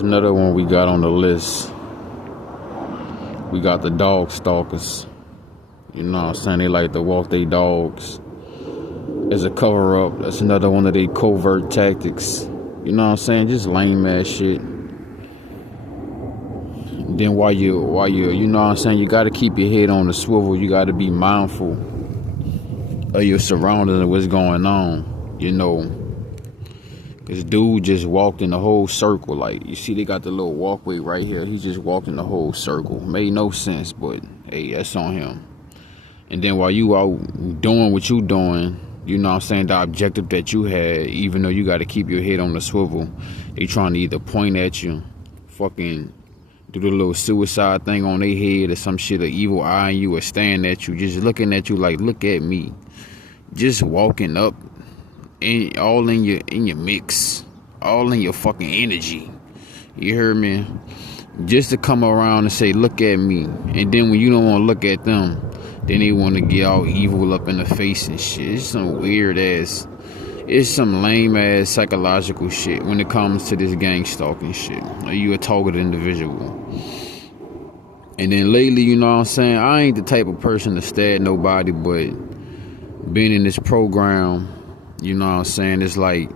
It's another one we got on the list. We got the dog stalkers. You know what I'm saying? They like to walk their dogs as a cover up. That's another one of their covert tactics. You know what I'm saying? Just lame ass shit. And then while you you know what I'm saying, you gotta keep your head on the swivel. You gotta be mindful of your surroundings and what's going on. You know. This dude just walked in the whole circle. Like, you see they got the little walkway right here. He just walked in the whole circle. Made no sense, but hey, that's on him. And then while you out doing what you doing, you know what I'm saying, the objective that you had, even though you got to keep your head on the swivel, they trying to either point at you, fucking do the little suicide thing on their head or some shit, or evil eyeing you or staring at you, just looking at you like, look at me. Just walking up. All in your mix, all in your fucking energy. You heard me? Just to come around and say, look at me. And then when you don't want to look at them, then they want to get all evil up in the face and shit. It's some weird ass, it's some lame ass psychological shit when it comes to this gang stalking shit. Are you a targeted individual? And then lately, you know what I'm saying, I ain't the type of person to stare at nobody, but being in this program, you know what I'm saying, it's like,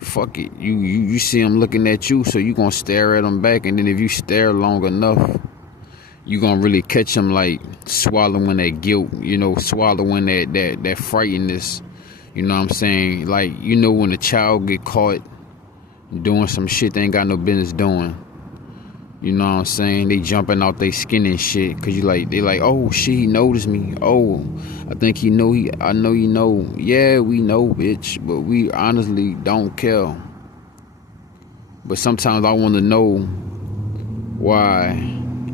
fuck it. You see them looking at you, so you gonna stare at them back. And then if you stare long enough, you gonna really catch them, like, swallowing that guilt, you know, swallowing that frightenness. You know what I'm saying? Like, you know when a child get caught doing some shit they ain't got no business doing. You know what I'm saying? They jumping out they skin and shit. Cause they like, oh shit, he noticed me. Oh, I think I know you know. Yeah, we know, bitch. But we honestly don't care. But sometimes I want to know why.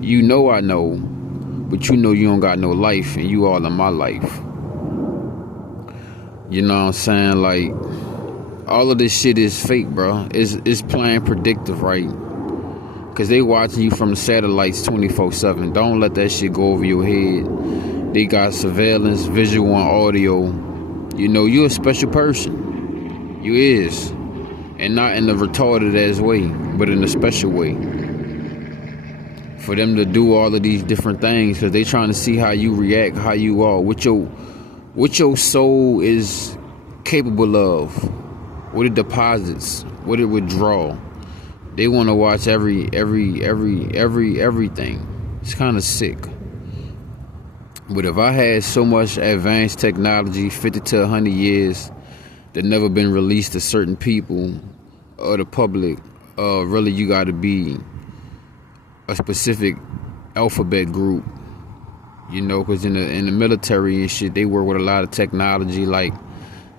You know I know. But you know you don't got no life. And you all in my life. You know what I'm saying? Like, all of this shit is fake, bro. It's playing predictive, right? Because they watching you from the satellites 24/7. Don't let that shit go over your head. They got surveillance, visual and audio. You know, you a special person. You is. And not in a retarded ass way, but in a special way. For them to do all of these different things, because they trying to see how you react, how you are, what your soul is capable of, what it deposits, what it withdraw. They want to watch everything. It's kind of sick. But if I had so much advanced technology, 50 to 100 years, that never been released to certain people or the public, really you got to be a specific alphabet group. You know, because in the military and shit, they work with a lot of technology. Like,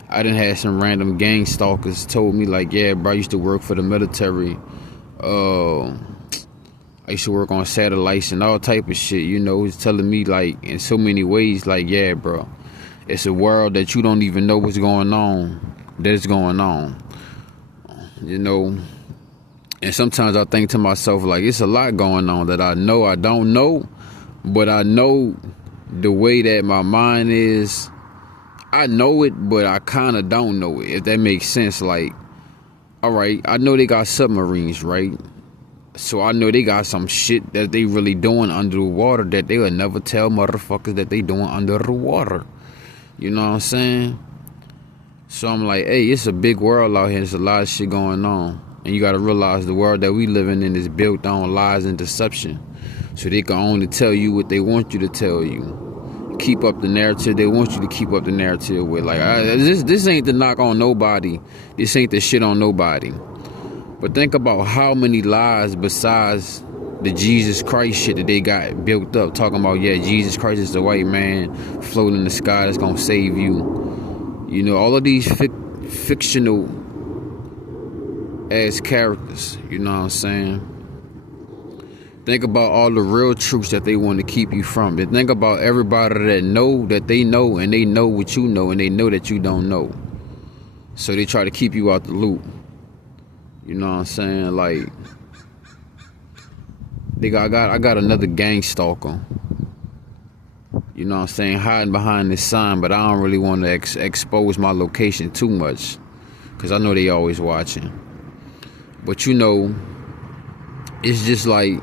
I done had some random gang stalkers told me, like, yeah, bro, I used to work for the military. I used to work on satellites and all type of shit, you know. He's telling me, like, in so many ways, like, yeah, bro, it's a world that you don't even know what's going on, that is going on, you know. And sometimes I think to myself, like, it's a lot going on that I know I don't know, but I know the way that my mind is, I know it, but I kind of don't know it, if that makes sense. Like, all right, I know they got submarines, right? So I know they got some shit that they really doing under the water that they would never tell motherfuckers that they doing under the water. You know what I'm saying? So I'm like, hey, it's a big world out here. There's a lot of shit going on. And you got to realize the world that we living in is built on lies and deception. So they can only tell you what they want you to tell you. Keep up the narrative they want you to keep up the narrative with. Like, this ain't the knock on nobody. This ain't the shit on nobody. But think about how many lies besides the Jesus Christ shit that they got built up, talking about, yeah, Jesus Christ is the white man floating in the sky that's gonna save you. You know, all of these fictional ass characters. You know what I'm saying? Think about all the real truths that they want to keep you from. And think about everybody that know that they know, and they know what you know, and they know that you don't know. So they try to keep you out the loop. You know what I'm saying? Like, I got another gang stalker. You know what I'm saying? Hiding behind this sign, but I don't really want to expose my location too much, because I know they always watching. But you know, it's just like,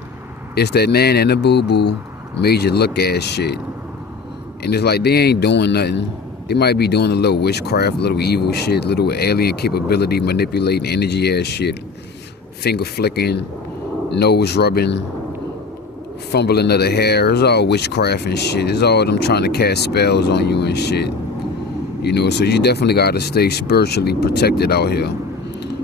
it's that nan and the boo-boo made you look at shit. And it's like, they ain't doing nothing. They might be doing a little witchcraft, a little evil shit, little alien capability, manipulating energy ass shit. Finger flicking, nose rubbing, fumbling of the hair. It's all witchcraft and shit. It's all them trying to cast spells on you and shit. You know, so you definitely gotta stay spiritually protected out here.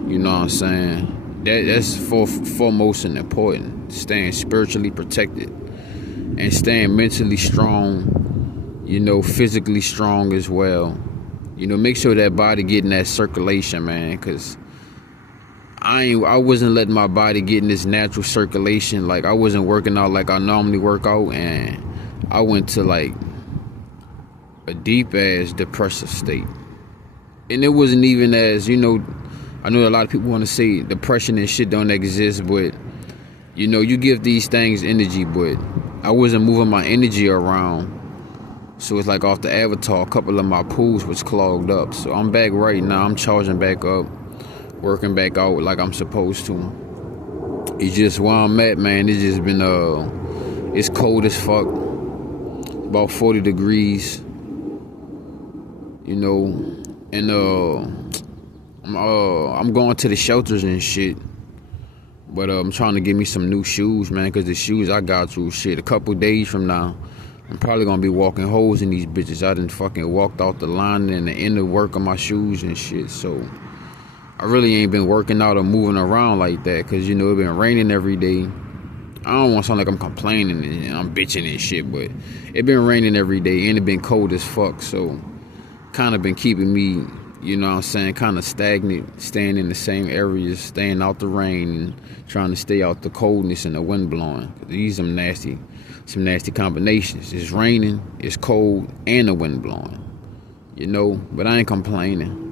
You know what I'm saying? That's foremost and important. Staying spiritually protected. And staying mentally strong, you know, physically strong as well. You know, make sure that body getting that circulation, man, because I wasn't letting my body get in this natural circulation. Like, I wasn't working out like I normally work out, and I went to like a deep ass depressive state. And it wasn't even as, you know, I know a lot of people want to say depression and shit don't exist, but you know, you give these things energy, but I wasn't moving my energy around. So it's like off the Avatar, a couple of my pools was clogged up. So I'm back right now. I'm charging back up, working back out like I'm supposed to. It's just where I'm at, man. It's just been it's cold as fuck, about 40 degrees. You know, and I'm going to the shelters and shit. But I'm trying to get me some new shoes, man, because the shoes I got through, shit, a couple days from now, I'm probably going to be walking holes in these bitches. I done fucking walked out the line and the inner work of my shoes and shit. So I really ain't been working out or moving around like that because, you know, it been raining every day. I don't want to sound like I'm complaining and I'm bitching and shit, but it been raining every day and it been cold as fuck. So kind of been keeping me, you know what I'm saying, kind of stagnant, staying in the same areas, staying out the rain and trying to stay out the coldness and the wind blowing. These some nasty combinations. It's raining, it's cold, and the wind blowing. You know, but I ain't complaining.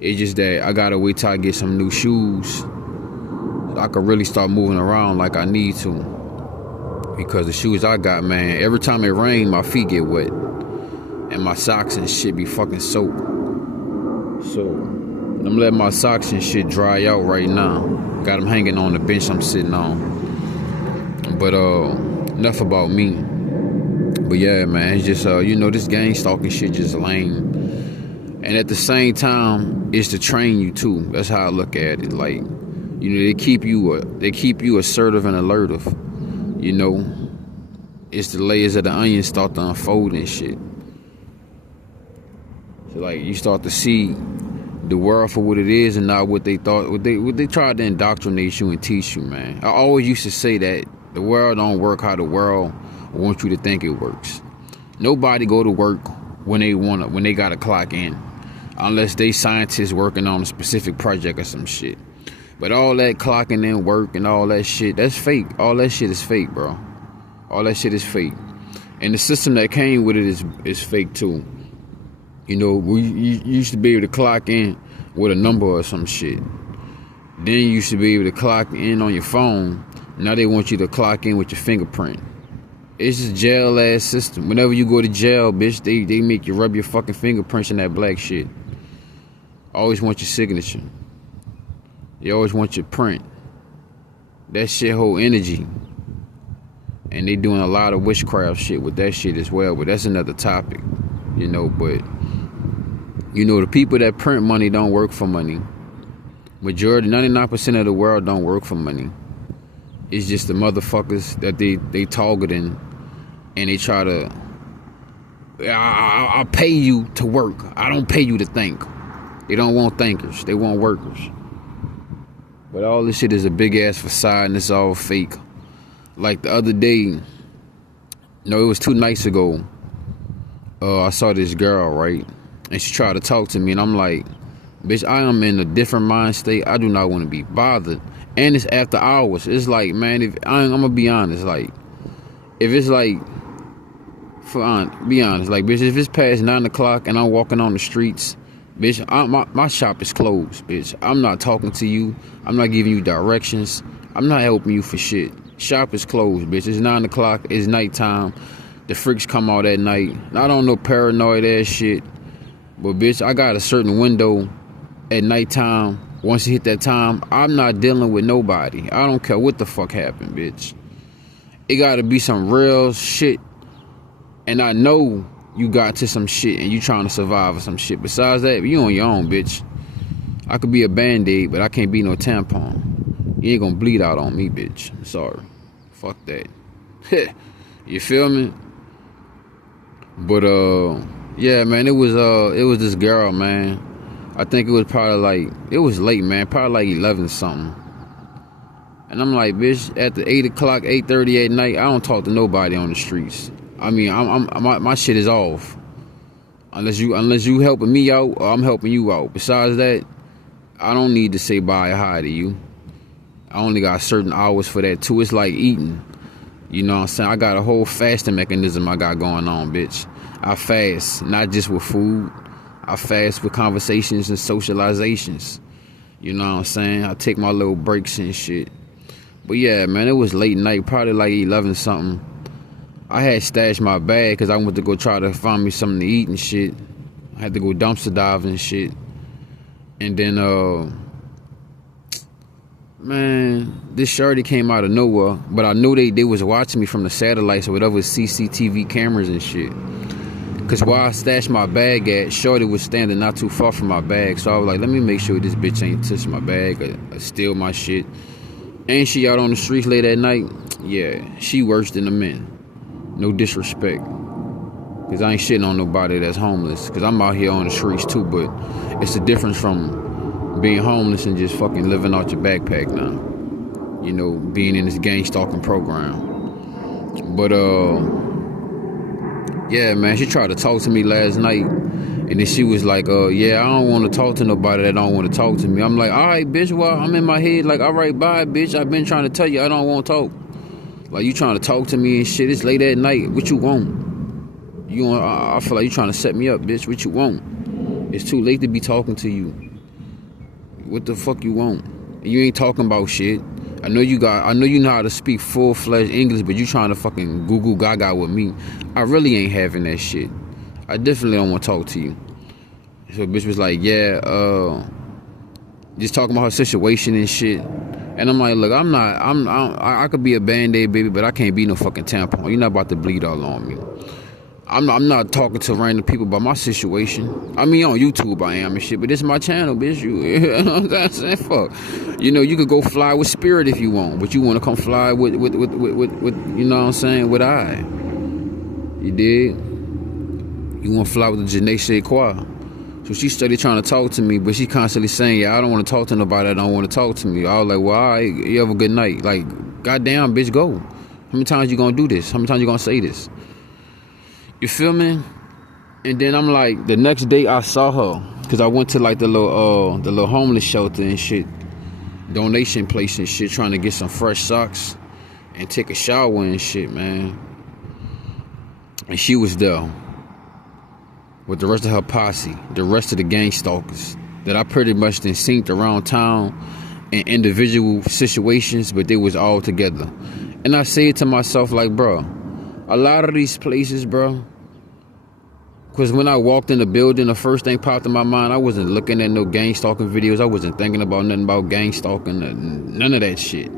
It's just that I gotta wait till I get some new shoes so I can really start moving around like I need to. Because the shoes I got, man, every time it rains, my feet get wet. And my socks and shit be fucking soaked. So I'm letting my socks and shit dry out right now. Got them hanging on the bench I'm sitting on. But enough about me. But yeah, man, it's just you know, this gang stalking shit just lame. And at the same time, it's to train you too. That's how I look at it. Like, you know, they keep you assertive and alertive. You know, it's the layers of the onion start to unfold and shit. So like, you start to see the world for what it is and not what they thought, what they tried to indoctrinate you and teach you, man. I always used to say that the world don't work how the world wants you to think it works. Nobody go to work when they gotta clock in, unless they scientists working on a specific project or some shit. But all that clocking in work and all that shit, that's fake. All that shit is fake, bro. All that shit is fake. And the system that came with it is fake too. You know, you used to be able to clock in with a number or some shit. Then you used to be able to clock in on your phone. Now they want you to clock in with your fingerprint. It's just jail ass system. Whenever you go to jail, bitch, they make you rub your fucking fingerprints in that black shit. Always want your signature. They always want your print. That shit hold energy. And they doing a lot of witchcraft shit with that shit as well. But that's another topic, you know. But, you know, the people that print money don't work for money. Majority, 99% of the world don't work for money. It's just the motherfuckers that they targeting, and they try to, I'll pay you to work. I don't pay you to think. They don't want thinkers. They want workers. But all this shit is a big ass facade and it's all fake. Like the other day, no, it was 2 nights ago, I saw this girl, right? And she tried to talk to me, and I'm like, bitch, I am in a different mind state. I do not want to be bothered. And it's after hours. It's like, man, I'm going to be honest. Like, if it's like, be honest. Like, bitch, if it's past 9 o'clock and I'm walking on the streets, bitch, my shop is closed, bitch. I'm not talking to you. I'm not giving you directions. I'm not helping you for shit. Shop is closed, bitch. It's 9 o'clock. It's nighttime. The freaks come out at night. I don't know paranoid ass shit. But, bitch, I got a certain window at nighttime Once it hit that time, I'm not dealing with nobody. I don't care what the fuck happened, bitch. It gotta be some real shit. And I know you got to some shit and you trying to survive or some shit. Besides that, you on your own, bitch. I could be a Band-Aid, but I can't be no tampon. You ain't gonna bleed out on me, bitch. Sorry. Fuck that. You feel me? But yeah, man, it was this girl, man. I think it was probably like, it was late, man, probably like 11 something. And I'm like, bitch, at the 8 o'clock, 8:30 at night, I don't talk to nobody on the streets. I mean, my shit is off. Unless you helping me out or I'm helping you out. Besides that, I don't need to say bye or hi to you. I only got certain hours for that too. It's like eating. You know what I'm saying? I got a whole fasting mechanism I got going on, bitch. I fast, not just with food. I fast with conversations and socializations. You know what I'm saying? I take my little breaks and shit. But yeah, man, it was late night, probably like 11 something. I had stashed my bag because I went to go try to find me something to eat and shit. I had to go dumpster diving and shit. And then, man, this shorty came out of nowhere. But I knew they was watching me from the satellites or whatever, CCTV cameras and shit. Because while I stashed my bag at, shorty was standing not too far from my bag. So I was like, let me make sure this bitch ain't touch my bag or steal my shit. And she out on the streets late at night? Yeah, she worse than the men. No disrespect. Because I ain't shitting on nobody that's homeless. Because I'm out here on the streets too, but it's the difference from being homeless and just fucking living out your backpack now. You know, being in this gang stalking program. But, yeah, man, she tried to talk to me last night. And then she was like, yeah, I don't want to talk to nobody that don't want to talk to me. I'm like, all right, bitch, well, I'm in my head like, all right, bye, bitch. I've been trying to tell you I don't want to talk. Like, you trying to talk to me and shit. It's late at night. What you want? I feel like you trying to set me up, bitch. What you want? It's too late to be talking to you. What the fuck you want? You ain't talking about shit. I know you know how to speak full-fledged English, but you trying to fucking Google Gaga with me. I really ain't having that shit. I definitely don't want to talk to you. So bitch was like, yeah, just talking about her situation and shit. And I'm like, look, I could be a Band-Aid, baby, but I can't be no fucking tampon. You're not about to bleed all on me. I'm not talking to random people about my situation. I mean, on YouTube I am and shit, but this is my channel, bitch. You know what I'm saying? Fuck. You know, you could go fly with Spirit if you want, but you want to come fly with you know what I'm saying, with I. You dig? You want to fly with the Janae Quoi. So she started trying to talk to me, but she constantly saying, yeah, I don't want to talk to nobody that don't want to talk to me. I was like, well, all right, you have a good night. Like, goddamn, bitch, go. How many times you gonna do this? How many times you gonna say this? You feel me? And then I'm like, the next day I saw her, because I went to like the little homeless shelter and shit, donation place and shit, trying to get some fresh socks and take a shower and shit, man. And she was there with the rest of her posse, the rest of the gang stalkers that I pretty much done synced around town in individual situations, but they was all together. And I say to myself, like, bro, a lot of these places, bro, because when I walked in the building, the first thing popped in my mind, I wasn't looking at no gang stalking videos. I wasn't thinking about nothing about gang stalking, none of that shit.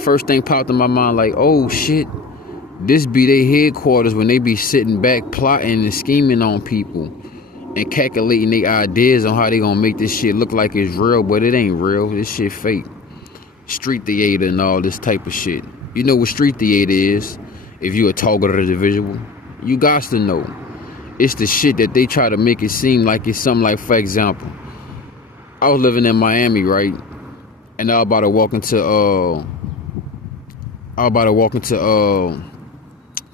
First thing popped in my mind, like, oh shit, this be their headquarters when they be sitting back plotting and scheming on people and calculating their ideas on how they gonna make this shit look like it's real, but it ain't real. This shit fake. Street theater and all this type of shit. You know what street theater is? If you a target individual, you got to know. It's the shit that they try to make it seem like it's something. Like, for example, I was living in Miami, right? And I was about to walk into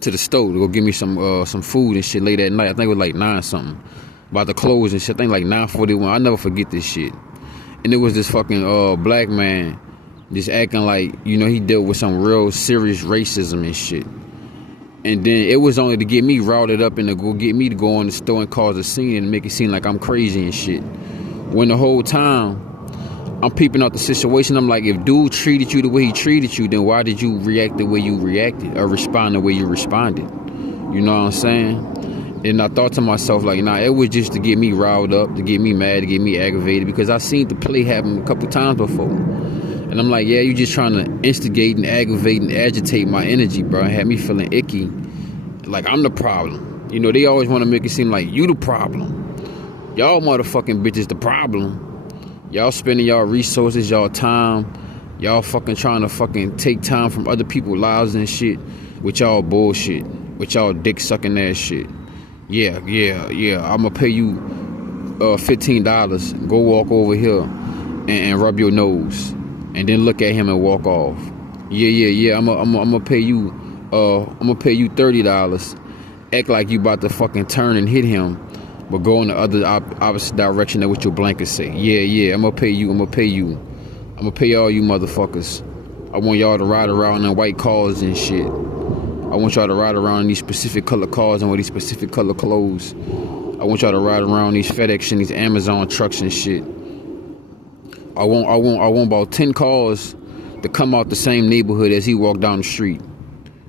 to the store to go get me some food and shit late at night. I think it was like 9 something. About to close and shit. I think like 9:41. I never forget this shit. And it was this fucking black man just acting like, you know, he dealt with some real serious racism and shit. And then it was only to get me routed up and to go get me to go in the store and cause a scene and make it seem like I'm crazy and shit. When the whole time I'm peeping out the situation, I'm like, if dude treated you the way he treated you, then why did you react the way you reacted or respond the way you responded? You know what I'm saying? And I thought to myself, like, nah, it was just to get me riled up, to get me mad, to get me aggravated, because I seen the play happen a couple times before. And I'm like, yeah, you just trying to instigate and aggravate and agitate my energy, bro. It had me feeling icky, like I'm the problem. You know, they always want to make it seem like you the problem. Y'all motherfucking bitches the problem. Y'all spending y'all resources, y'all time, y'all fucking trying to fucking take time from other people's lives and shit with y'all bullshit, with y'all dick sucking ass shit. Yeah, I'ma pay you $15. Go walk over here and rub your nose, and then look at him and walk off. Yeah. I'ma pay you $30. Act like you about to fucking turn and hit him, but go in the other opposite direction than what your blanket say. Yeah. I'ma pay you. I'ma pay all you motherfuckers. I want y'all to ride around in white cars and shit. I want y'all to ride around in these specific color cars and with these specific color clothes. I want y'all to ride around these FedEx and these Amazon trucks and shit. I want about 10 cars to come out the same neighborhood as he walked down the street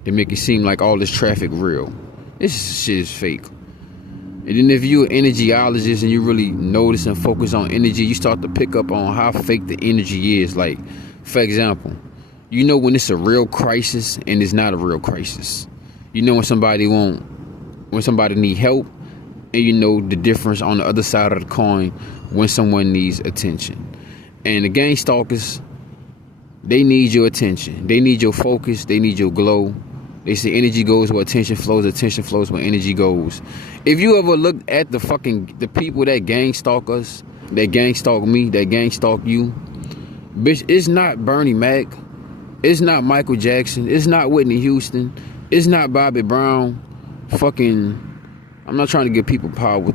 to make it seem like all this traffic real. This shit is fake. And then if you're an energiologist and you really notice and focus on energy, you start to pick up on how fake the energy is. Like, for example, you know when it's a real crisis and it's not a real crisis. You know when somebody need help, and you know the difference on the other side of the coin when someone needs attention. And the gang stalkers, they need your attention. They need your focus. They need your glow. They say energy goes where attention flows where energy goes. If you ever looked at the people that gang stalk us, that gang stalk me, that gang stalk you, bitch, it's not Bernie Mac. It's not Michael Jackson. It's not Whitney Houston. It's not Bobby Brown. I'm not trying to give people power,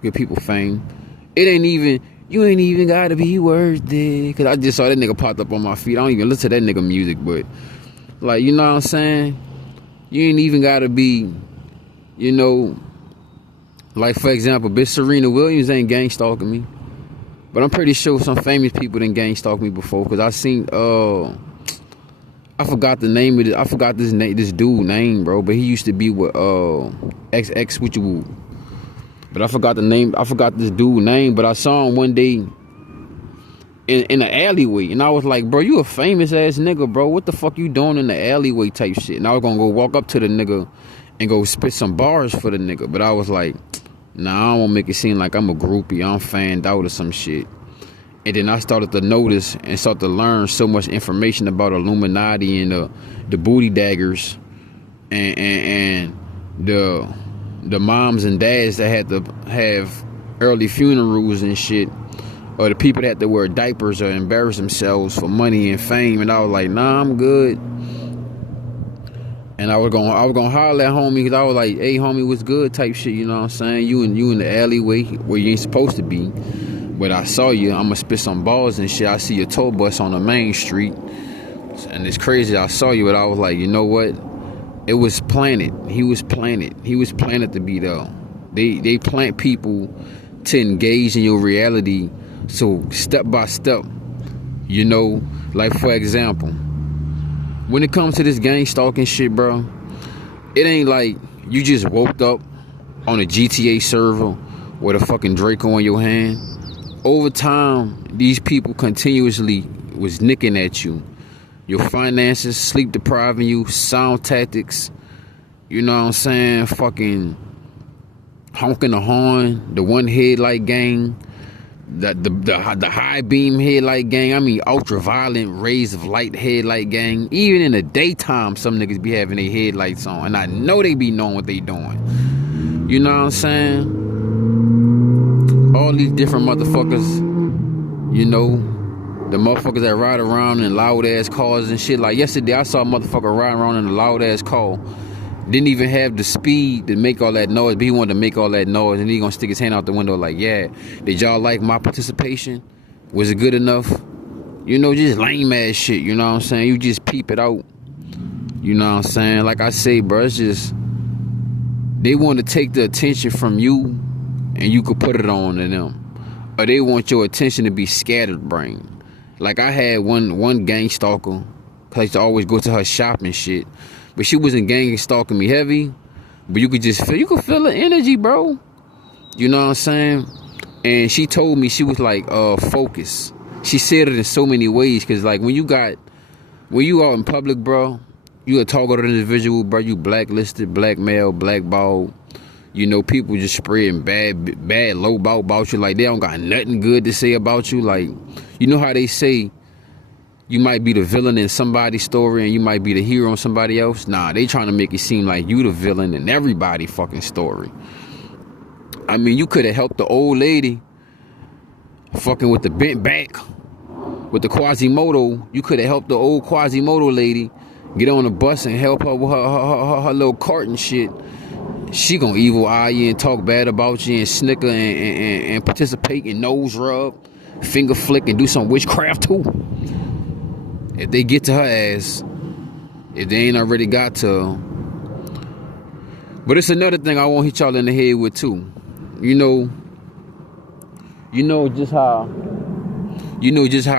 give people fame. You ain't even gotta be worth it. Cause I just saw that nigga popped up on my feed. I don't even listen to that nigga music, but like, you know what I'm saying? You ain't even gotta be, you know, like for example, bitch Serena Williams ain't gang stalking me. But I'm pretty sure some famous people didn't gang stalk me before. Cause I seen I forgot the name of it. I forgot this dude name, bro. But he used to be with XX Switcheroo. But I forgot the name. I forgot this dude name. But I saw him one day in the alleyway, and I was like, bro, you a famous ass nigga, bro. What the fuck you doing in the alleyway type shit? And I was gonna go walk up to the nigga and go spit some bars for the nigga. But I was like, nah, I don't want to make it seem like I'm a groupie. I'm fanned out or some shit. And then I started to notice and start to learn so much information about Illuminati and the booty daggers and the moms and dads that had to have early funerals and shit, or the people that had to wear diapers or embarrass themselves for money and fame. And I was like, nah, I'm good. And I was gonna holler at homie, because I was like, hey homie, what's good type shit, you know what I'm saying? You in the alleyway where you ain't supposed to be. But I saw you, I'm gonna spit some balls and shit. I see your tour bus on the main street. And it's crazy, I saw you, but I was like, you know what? It was planted. He was planted. He was planted to be there. They plant people to engage in your reality. So step by step, you know, like for example, when it comes to this gang stalking shit, bro, it ain't like you just woke up on a GTA server with a fucking Draco in your hand. Over time, these people continuously was nicking at you. Your finances, sleep depriving you, sound tactics, you know what I'm saying? Fucking honking the horn, the one headlight gang, the high beam headlight gang. I mean, ultraviolet rays of light headlight gang. Even in the daytime, some niggas be having their headlights on, and I know they be knowing what they doing. You know what I'm saying? All these different motherfuckers, you know, the motherfuckers that ride around in loud ass cars and shit. Like yesterday, I saw a motherfucker riding around in a loud ass car. Didn't even have the speed to make all that noise, but he wanted to make all that noise, and he gonna stick his hand out the window like, yeah, did y'all like my participation? Was it good enough? You know, just lame ass shit, you know what I'm saying? You just peep it out. You know what I'm saying? Like I say, bro, it's just, they want to take the attention from you and you could put it on to them. Or they want your attention to be scattered brain. Like I had one gang stalker, cause I used to always go to her shop and shit. But she wasn't gang stalking me heavy, But you could feel the energy, bro. You know what I'm saying? And she told me, she was like, focus. She said it in so many ways, because like when you out in public, bro, you a targeted individual, bro. You blacklisted, blackmail, blackballed. You know, people just spreading bad low about you. Like, they don't got nothing good to say about you. Like, you know how they say you might be the villain in somebody's story and you might be the hero in somebody else? Nah, they trying to make it seem like you the villain in everybody's fucking story. I mean, you could have helped the old lady fucking with the bent back, with the Quasimodo. You could have helped the old Quasimodo lady get on the bus and help her with her little cart and shit. She gonna evil eye you and talk bad about you and snicker and participate in nose rub, finger flick, and do some witchcraft too. If they get to her ass, if they ain't already got to her. But it's another thing I want to hit y'all in the head with too. You know just how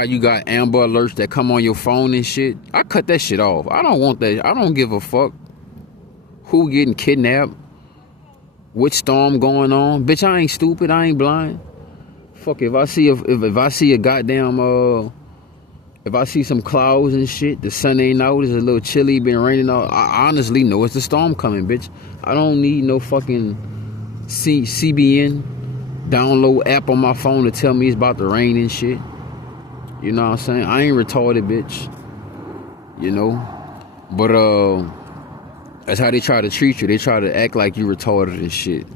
you got Amber Alerts that come on your phone and shit. I cut that shit off. I don't want that. I don't give a fuck who getting kidnapped, which storm going on. Bitch, I ain't stupid. I ain't blind. Fuck, if I see a goddamn if I see some clouds and shit, the sun ain't out, it's a little chilly, been raining out, I honestly know it's a storm coming, bitch. I don't need no fucking CBN download app on my phone to tell me it's about to rain and shit. You know what I'm saying? I ain't retarded, bitch. You know? But that's how they try to treat you. They try to act like you retarded and shit.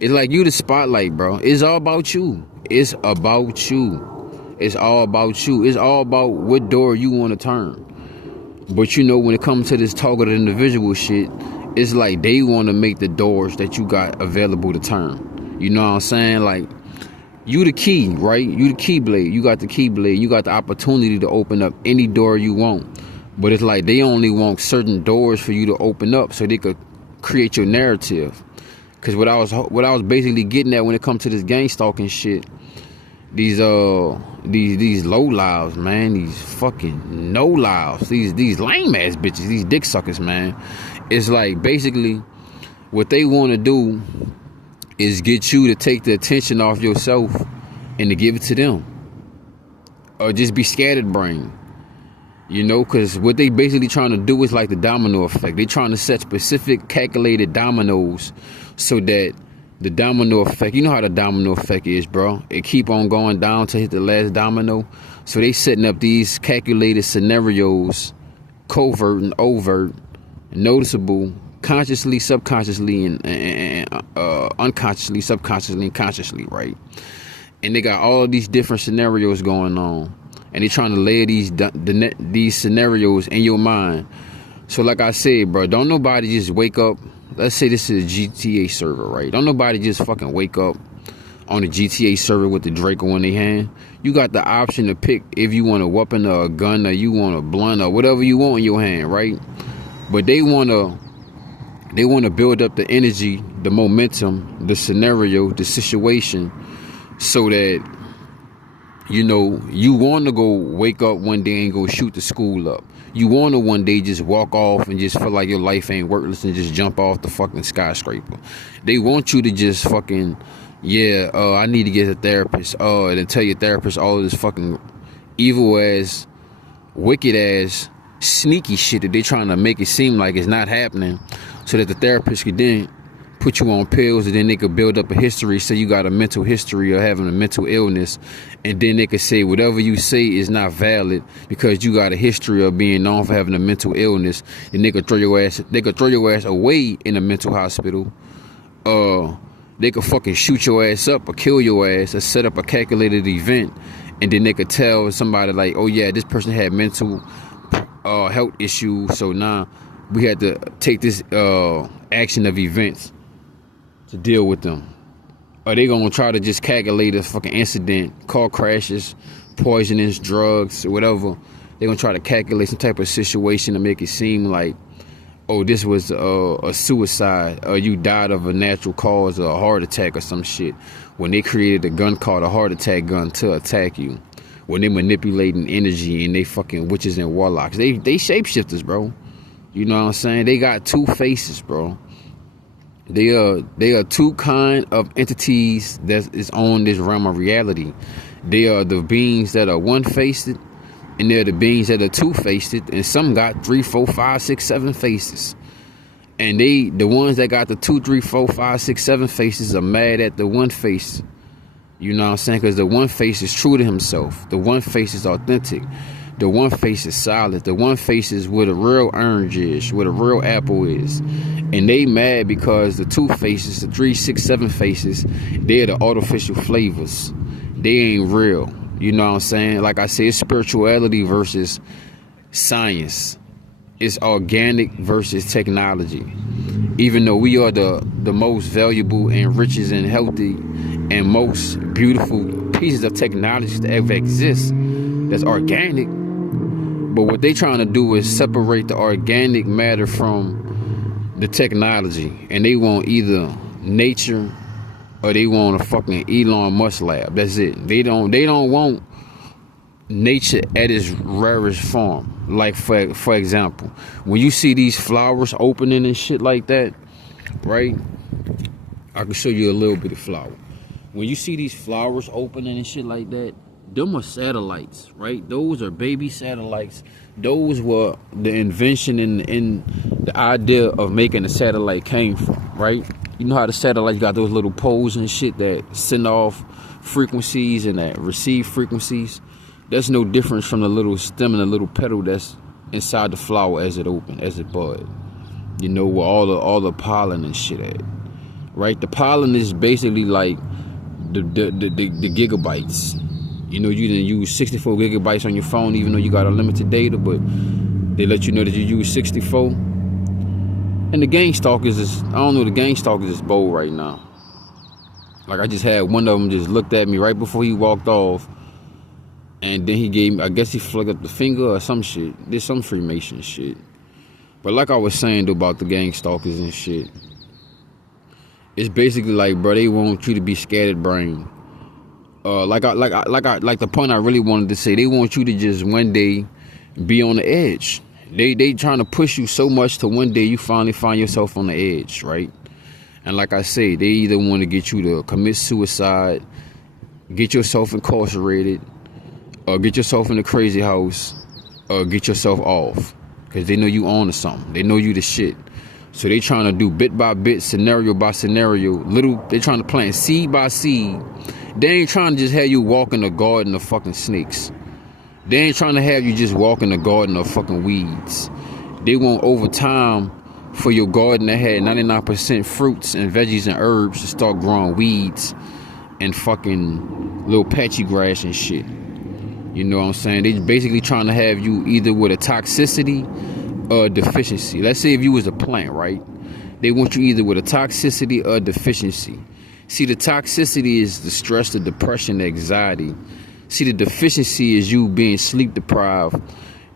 It's like you the spotlight, bro. It's all about you. It's about you. It's all about you. It's all about what door you want to turn. But you know, when it comes to this targeted individual shit, it's like they want to make the doors that you got available to turn. You know what I'm saying? Like, you the key, right? You the keyblade. You got the keyblade. You got the opportunity to open up any door you want. But it's like they only want certain doors for you to open up so they could create your narrative. Because what I was basically getting at when it comes to this gang stalking shit, these low lives, man, these fucking no lives, these lame ass bitches, these dick suckers, man. It's like basically what they want to do is get you to take the attention off yourself and to give it to them, or just be scattered brain. You know, because what they basically trying to do is like the domino effect. They trying to set specific calculated dominoes so that the domino effect, you know how the domino effect is, bro. It keep on going down to hit the last domino. So they setting up these calculated scenarios, covert and overt, noticeable, consciously, subconsciously, and unconsciously, subconsciously, and consciously, right? And they got all of these different scenarios going on. And they trying to lay these scenarios in your mind. So like I said, bro, don't nobody just wake up. Let's say this is a GTA server, right? Don't nobody just fucking wake up on a GTA server with the Draco in their hand. You got the option to pick if you want a weapon or a gun, or you want a blunt or whatever you want in your hand, right? But they want to build up the energy, the momentum, the scenario, the situation, so that, you know, you want to go wake up one day and go shoot the school up. You want to one day just walk off and just feel like your life ain't worthless and just jump off the fucking skyscraper. They want you to just fucking, I need to get a therapist. And then tell your therapist all this fucking evil ass, wicked ass, sneaky shit that they trying to make it seem like it's not happening, so that the therapist could then put you on pills, and then they could build up a history. So you got a mental history of having a mental illness, and then they could say whatever you say is not valid because you got a history of being known for having a mental illness. And they could throw your ass away in a mental hospital. They could fucking shoot your ass up or kill your ass or set up a calculated event, and then they could tell somebody like, oh yeah, this person had mental health issues, so now we had to take this action of events to deal with them. Or they gonna try to just calculate a fucking incident, car crashes, poisonings, drugs, or whatever. They gonna try to calculate some type of situation to make it seem like, oh, this was a suicide, or you died of a natural cause, or a heart attack or some shit, when they created a gun called a heart attack gun to attack you. When they manipulating energy and they fucking witches and warlocks. They shapeshifters, bro. You know what I'm saying? They got two faces, bro. They are two kind of entities that is on this realm of reality. They are the beings that are one-faced, and they're the beings that are two-faced, and some got 3, 4, 5, 6, 7 faces. And the ones that got the 2, 3, 4, 5, 6, 7 faces are mad at the one face. You know what I'm saying? Because the one face is true to himself. The one face is authentic. The one face is solid. The one face is where the real orange is, where the real apple is. And they mad because the 2 faces, the 3, 6, 7 faces, they're the artificial flavors. They ain't real. You know what I'm saying? Like I said, it's spirituality versus science. It's organic versus technology. Even though we are the most valuable and richest and healthy and most beautiful pieces of technology that ever exist, that's organic. But what they trying to do is separate the organic matter from the technology. And they want either nature or they want a fucking Elon Musk lab. That's it. They don't want nature at its rarest form. Like for example, when you see these flowers opening and shit like that, right? I can show you a little bit of flower. When you see these flowers opening and shit like that, them are satellites, right? Those are baby satellites. Those were the invention and the idea of making a satellite came from, right? You know how the satellites got those little poles and shit that send off frequencies and that receive frequencies? That's no difference from the little stem and the little petal that's inside the flower as it opens, as it bud. You know, where all the pollen and shit at, right? The pollen is basically like the gigabytes. You know, you didn't use 64 gigabytes on your phone, even though you got unlimited data, but they let you know that you use 64. And the gang stalkers is, I don't know, the gang stalkers is bold right now. Like I just had one of them just looked at me right before he walked off. And then he gave me, I guess he flicked up the finger or some shit. There's some Freemason shit. But like I was saying though about the gang stalkers and shit, it's basically like, bro, they want you to be scattered brain. Like the point I really wanted to say, they want you to just one day be on the edge. They trying to push you so much to one day you finally find yourself on the edge, right? And like I say, they either want to get you to commit suicide, get yourself incarcerated, or get yourself in the crazy house, or get yourself off. Because they know you on to something. They know you the shit. So they trying to do bit by bit, scenario by scenario. They trying to plant seed by seed. They ain't trying to just have you walk in the garden of fucking snakes. They ain't trying to have you just walk in the garden of fucking weeds. They want over time for your garden that had 99% fruits and veggies and herbs to start growing weeds and fucking little patchy grass and shit. You know what I'm saying? They basically trying to have you either with a toxicity or a deficiency. Let's say if you was a plant, right? They want you either with a toxicity or a deficiency. See, the toxicity is the stress, the depression, the anxiety. See, the deficiency is you being sleep deprived,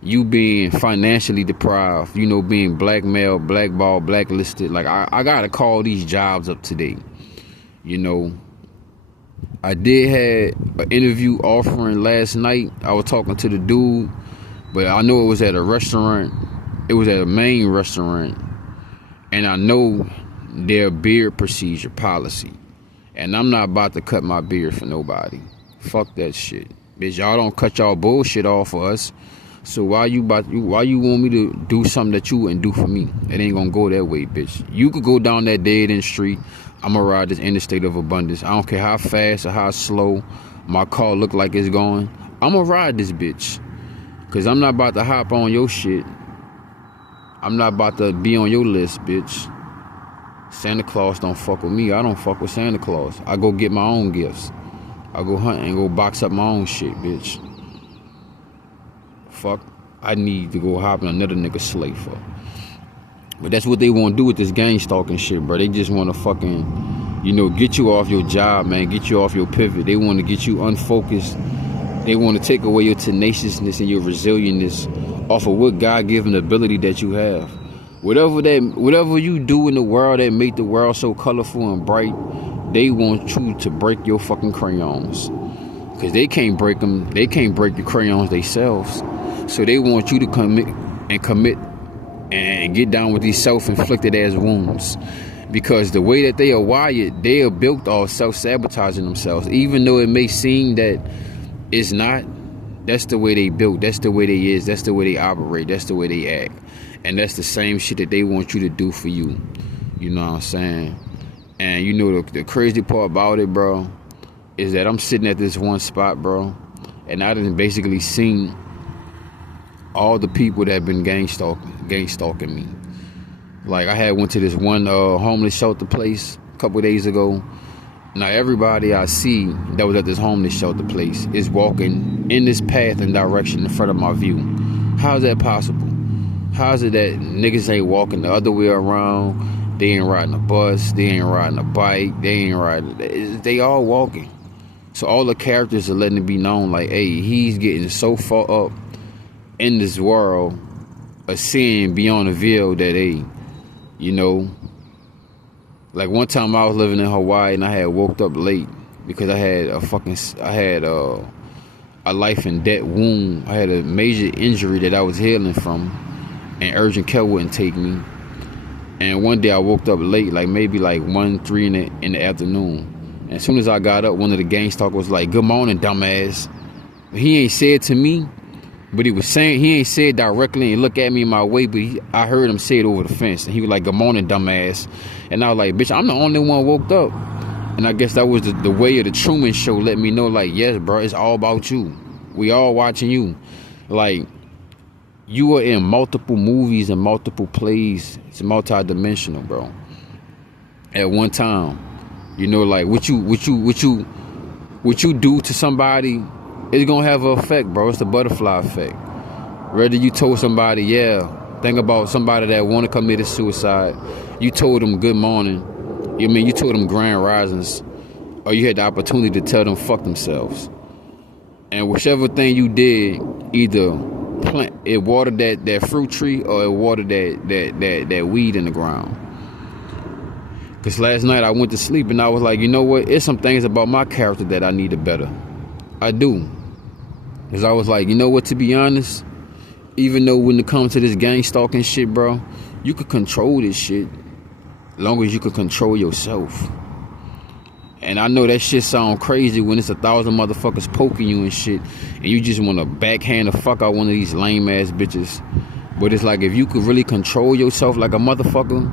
you being financially deprived, you know, being blackmailed, blackballed, blacklisted. Like, I gotta call these jobs up today. You know, I did have an interview offering last night. I was talking to the dude, but I know it was at a restaurant. It was at a main restaurant. And I know their beard procedure policy. And I'm not about to cut my beard for nobody. Fuck that shit. Bitch, y'all don't cut y'all bullshit off for us. So why you want me to do something that you wouldn't do for me? It ain't gonna go that way, bitch. You could go down that dead end street. I'ma ride this interstate of abundance. I don't care how fast or how slow my car look like it's going. I'ma ride this bitch. Cause I'm not about to hop on your shit. I'm not about to be on your list, bitch. Santa Claus don't fuck with me. I don't fuck with Santa Claus. I go get my own gifts. I go hunt and go box up my own shit, bitch. Fuck, I need to go hop in another nigga slave for. But that's what they want to do with this gang stalking shit, bro. They just want to fucking, you know, get you off your job, man. Get you off your pivot. They want to get you unfocused. They want to take away your tenaciousness and your resilientness off of what God-given ability that you have. Whatever you do in the world that make the world so colorful and bright, they want you to break your fucking crayons. Because they can't break them. They can't break the crayons themselves. So they want you to commit and get down with these self-inflicted ass wounds. Because the way that they are wired, they are built off self-sabotaging themselves. Even though it may seem that it's not, that's the way they built. That's the way they is. That's the way they operate. That's the way they act. And that's the same shit that they want you to do for you. You know what I'm saying? And you know the crazy part about it, bro, is that I'm sitting at this one spot, bro, and I done basically seen all the people that have been gang stalking me. Like, I had went to this one homeless shelter place a couple of days ago. Now, everybody I see that was at this homeless shelter place is walking in this path and direction in front of my view. How is that possible? How is it that niggas ain't walking the other way around? They ain't riding a bus. They ain't riding a bike. They ain't riding. They all walking. So all the characters are letting it be known, like, hey, he's getting so far up in this world of seeing beyond the veil that, hey, you know, like one time I was living in Hawaii and I had woke up late because I had a life and death wound. I had a major injury that I was healing from, and urgent care wouldn't take me. And one day I woke up late, like maybe like 1, 3 in the afternoon. And as soon as I got up, one of the gang stalkers was like, "Good morning, dumbass." He ain't said to me, but he ain't said directly and look at me my way, but I heard him say it over the fence. And he was like, "Good morning, dumbass." And I was like, bitch, I'm the only one woke up. And I guess that was the way of the Truman Show let me know, like, yes, bro, it's all about you. We all watching you. Like, you are in multiple movies and multiple plays. It's multi-dimensional, bro. At one time, you know, like what you do to somebody, it's gonna have an effect, bro. It's the butterfly effect. Whether you told somebody, think about somebody that want to commit suicide, you told them good morning, you told them grand risings, or you had the opportunity to tell them fuck themselves. And whichever thing you did, either it watered that fruit tree or it watered that weed in the ground. Because last night I went to sleep and I was like, you know what? There's some things about my character that I need to better. I do. Because I was like, you know what, to be honest, even though when it comes to this gang stalking shit, bro, you could control this shit as long as you could control yourself. And I know that shit sound crazy when it's 1,000 motherfuckers poking you and shit, and you just want to backhand the fuck out one of these lame ass bitches. But it's like, if you could really control yourself like a motherfucker,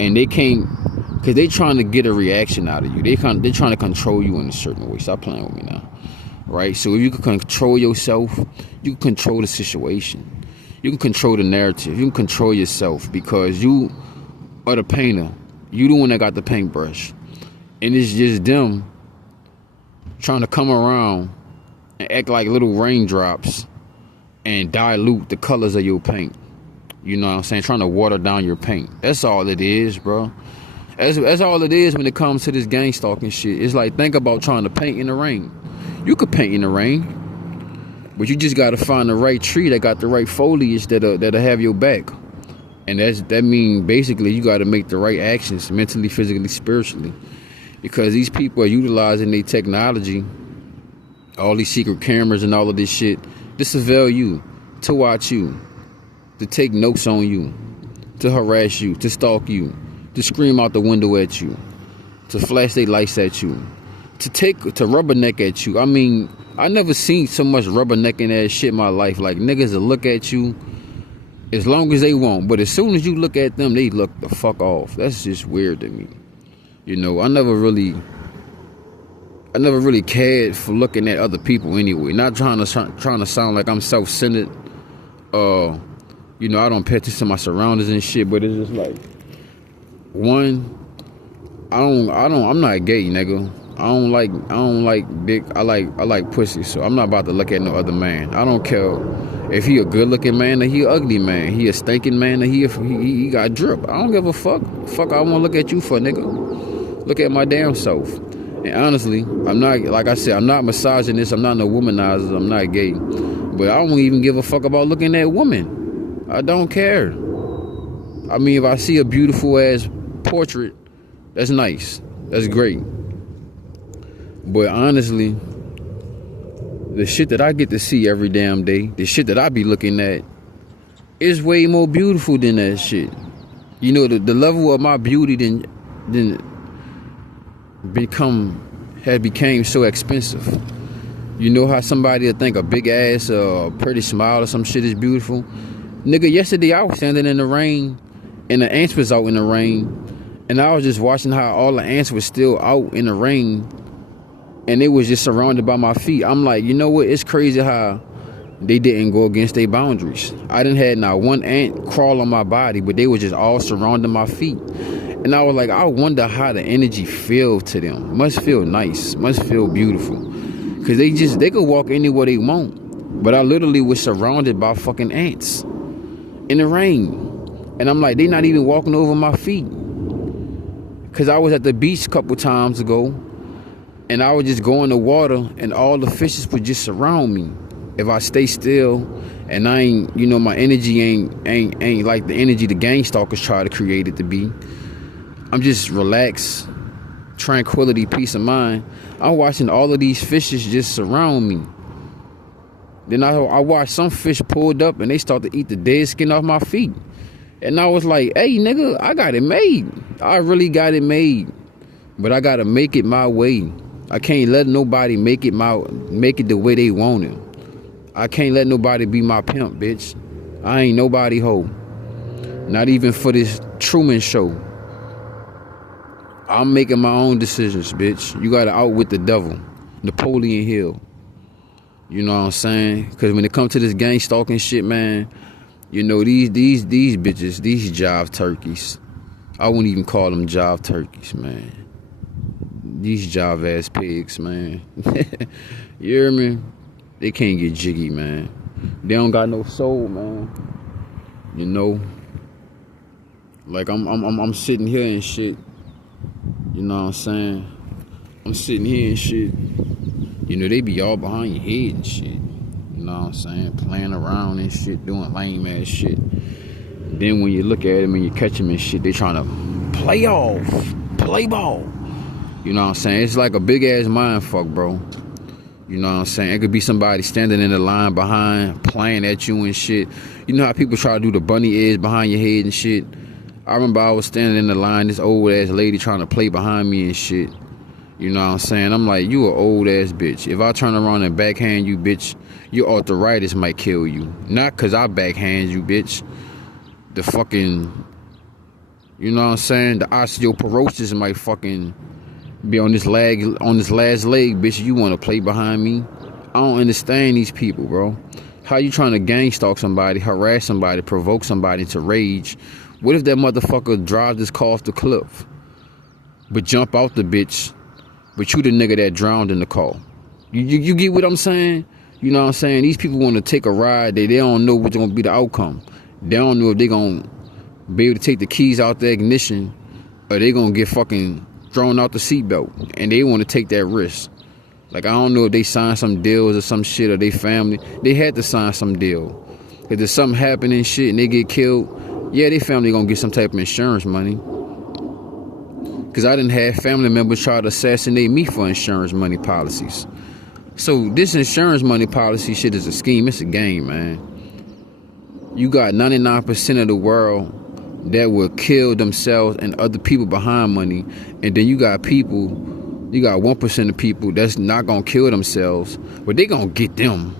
and they can't, because they trying to get a reaction out of you. They trying to control you in a certain way. Stop playing with me now. Right? So if you can control yourself, you can control the situation. You can control the narrative. You can control yourself because you are the painter. You the one that got the paintbrush. And it's just them trying to come around and act like little raindrops and dilute the colors of your paint. You know what I'm saying? Trying to water down your paint. That's all it is, bro. That's all it is when it comes to this gang stalking shit. It's like, think about trying to paint in the rain. You could paint in the rain, but you just got to find the right tree that got the right foliage that'll have your back. And that means basically you got to make the right actions mentally, physically, spiritually. Because these people are utilizing their technology, all these secret cameras and all of this shit, to surveil you, to watch you, to take notes on you, to harass you, to stalk you, to scream out the window at you, to flash their lights at you, to rubberneck at you. I mean, I never seen so much rubbernecking ass shit in my life. Like, niggas will look at you as long as they want, but as soon as you look at them, they look the fuck off. That's just weird to me. You know, I never really cared for looking at other people anyway. Not trying to sound like I'm self-centered. You know, I don't pay attention to my surroundings and shit, but it's just like, one, I'm not gay, nigga. I don't like dick. I like pussy, so I'm not about to look at no other man. I don't care if he a good looking man or he a ugly man. He a stinking man or he got drip. I don't give a fuck. Fuck, I wanna look at you for, nigga. Look at my damn self. And honestly, I'm not, like I said, I'm not misogynist. I'm not no womanizer. I'm not gay. But I don't even give a fuck about looking at women. I don't care. I mean, if I see a beautiful ass portrait, that's nice. That's great. But honestly, the shit that I get to see every damn day, the shit that I be looking at, is way more beautiful than that shit. You know, the level of my beauty became so expensive. You know how somebody will think a big ass or a pretty smile or some shit is beautiful? Nigga, yesterday I was standing in the rain and the ants was out in the rain, and I was just watching how all the ants were still out in the rain and it was just surrounded by my feet. I'm like, you know what? It's crazy how they didn't go against their boundaries. I didn't had not one ant crawl on my body, but they were just all surrounding my feet. And I was like, I wonder how the energy feel to them. Must feel nice. Must feel beautiful. Because they could walk anywhere they want. But I literally was surrounded by fucking ants in the rain. And I'm like, they not even walking over my feet. Because I was at the beach a couple times ago. And I would just go in the water and all the fishes would just surround me. If I stay still and I ain't, you know, my energy ain't like the energy the gang stalkers try to create it to be. I'm just relaxed, tranquility, peace of mind. I'm watching all of these fishes just surround me. Then I watched some fish pulled up and they start to eat the dead skin off my feet. And I was like, hey, nigga, I got it made. I really got it made. But I got to make it my way. I can't let nobody make it the way they want it. I can't let nobody be my pimp, bitch. I ain't nobody hoe. Not even for this Truman Show. I'm making my own decisions, bitch. You gotta outwit the devil. Napoleon Hill. You know what I'm saying? Because when it comes to this gang stalking shit, man, you know, these bitches, these jive turkeys. I wouldn't even call them jive turkeys, man. These jive ass pigs, man. You hear me? They can't get jiggy, man. They don't got no soul, man. You know? Like I'm sitting here and shit. You know what I'm saying? I'm sitting here and shit. You know, they be all behind your head and shit. You know what I'm saying? Playing around and shit, doing lame ass shit. Then when you look at them and you catch them and shit, they trying to play ball. You know what I'm saying? It's like a big ass mind fuck, bro. You know what I'm saying? It could be somebody standing in the line behind, playing at you and shit. You know how people try to do the bunny ears behind your head and shit? I remember I was standing in the line, this old ass lady trying to play behind me and shit. You know what I'm saying? I'm like, you an old ass bitch. If I turn around and backhand you, bitch, your arthritis might kill you. Not because I backhand you, bitch. The fucking, you know what I'm saying? The osteoporosis might fucking be on this last leg, bitch. You want to play behind me? I don't understand these people, bro. How you trying to gang stalk somebody, harass somebody, provoke somebody to rage? What if that motherfucker drives this car off the cliff, but jump out the bitch, but you the nigga that drowned in the car? You get what I'm saying? You know what I'm saying? These people want to take a ride. They don't know what's going to be the outcome. They don't know if they're going to be able to take the keys out the ignition or they going to get fucking thrown out the seatbelt, and they want to take that risk. Like, I don't know if they signed some deals or some shit, or they family. They had to sign some deal. If there's something happening and shit and they get killed, yeah, they family gonna get some type of insurance money. Because I didn't have family members try to assassinate me for insurance money policies. So this insurance money policy shit is a scheme. It's a game, man. You got 99% of the world that will kill themselves and other people behind money, and then you got 1% of people that's not gonna kill themselves, but they gonna get them,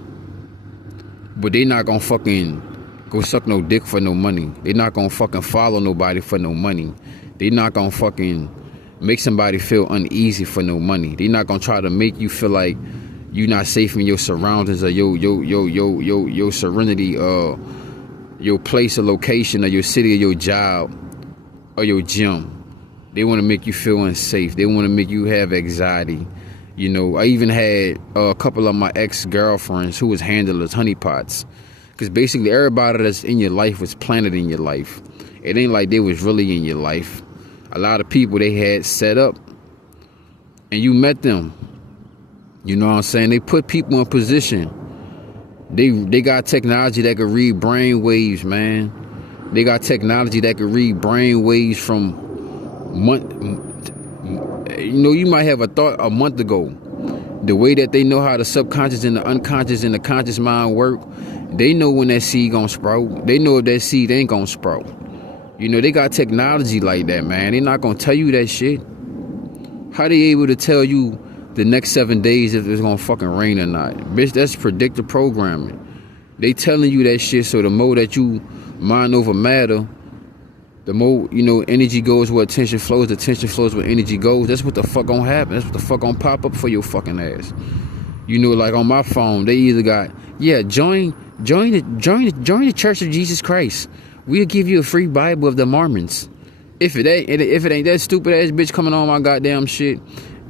but they not gonna fucking go suck no dick for no money. They not gonna fucking follow nobody for no money. They not gonna fucking make somebody feel uneasy for no money. They not gonna try to make you feel like you not safe in your surroundings or your serenity, your place or location or your city or your job or your gym. They want to make you feel unsafe. They want to make you have anxiety. You know, I even had a couple of my ex-girlfriends who was handlers, honeypots. Because basically everybody that's in your life was planted in your life. It ain't like they was really in your life. A lot of people they had set up and you met them. You know what I'm saying? They put people in position. They got technology that could read brain waves, man. They got technology that could read brain waves from you know, you might have a thought a month ago. The way that they know how the subconscious and the unconscious and the conscious mind work, they know when that seed gonna sprout. They know if that seed ain't gonna sprout. You know, they got technology like that, man. They not gonna tell you that shit. How they able to tell you the next 7 days if it's gonna fucking rain or not? Bitch, that's predictive programming. They telling you that shit, so the more that you mind over matter, the more, you know, energy goes where attention flows where energy goes. That's what the fuck gonna happen. That's what the fuck gonna pop up for your fucking ass. You know, like on my phone, they either got, yeah, join the Church of Jesus Christ. We'll give you a free Bible of the Mormons. If it ain't that stupid ass bitch coming on my goddamn shit,